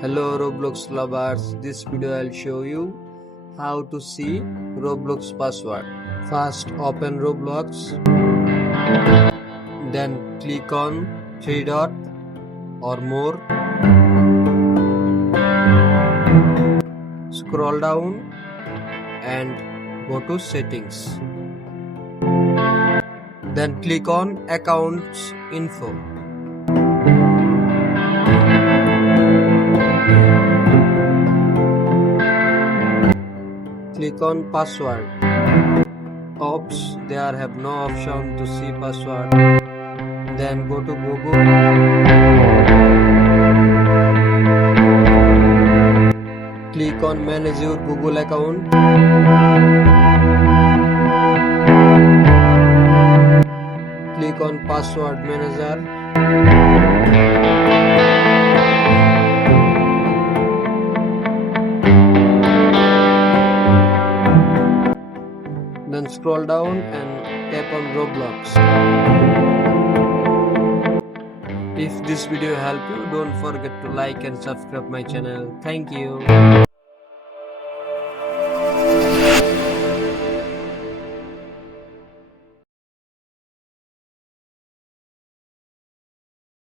Hello Roblox lovers, this video I'll show you how to see Roblox password. First open Roblox, then click on three dot or more, scroll down and go to settings, then click on accounts info. Click on password. Oops, there have no option to see password. Then go to Google. Click on manage your Google account. Click on password manager. Then scroll down and tap on Roblox. If this video helped you, don't forget to like and subscribe my channel. Thank you.